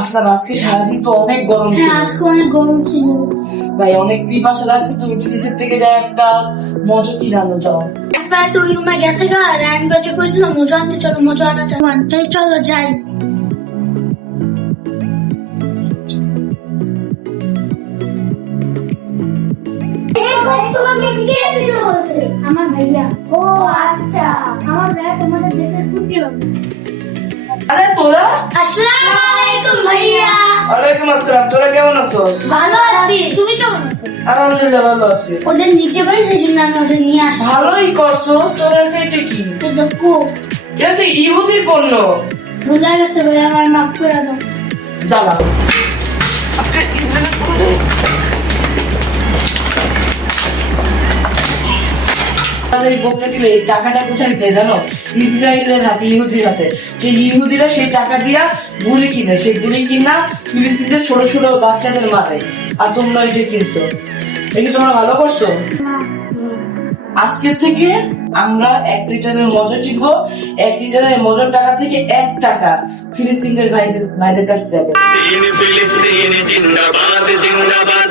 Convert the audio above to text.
আসলাম আজকে সারাদিন তো অনেক গরম ছিল। হ্যাঁ, আজকে অনেক গরম ছিল ভাই অনেক পিপাসা লাগছে, তুমি নিচের থেকে যাই একটা মজা কিনানো যাও। একবার তো ওই রুমে গেছে গা রায়ন বাজে করেছিল মজা আনতে চলো মজা আনতে চলো যাই। আমার ভাইয়া। ও আচ্ছা, আমার ভাইয়া তোমাদের দেশে ছুটি হবে। আরে তোরা, আসসালামু আলাইকুম ভাইয়া। ওয়ালাইকুম আসসালাম, তোরা কেমন আছো? ভালো আছি, তুমি কেমন আছো? আলহামদুলিল্লাহ ভালো আছি। ওদের নিচে বাড়ি সেই জন্য আমি ওদের নিয়ে আসি। ভালোই করছো। তোরা তো এটা কি? তো দেখো এটা তো ইহুদির পণ্য। ভুলে গেছে ভাই, আমার মাফ করে দাও। জ্বালা আজকে ইসরায়েলের পণ্য। আমাদের এই গোপটা দিলে এই টাকাটা কোথায় যায় জানো? ইসরায়েলের হাতে, ইহুদির হাতে। সেই ইহুদিরা সেই টাকা দিয়া গুলি কিনে, সেই গুলি কিনা ফিলিস্তিনের ছোট ছোট বাচ্চাদের মারে। আর তোমরা এটা কিনছো, এটা কি তোমরা ভালো করছো? আজকে থেকে আমরা 1 লিটারের মজা কিনবো। 1 লিটারের মজার টাকা থেকে 1 টাকা ফিলিস্তিনের ভাইদের কাছে যাবে। ফিলিস্তিন জিন্দাবাদ জিন্দাবাদ।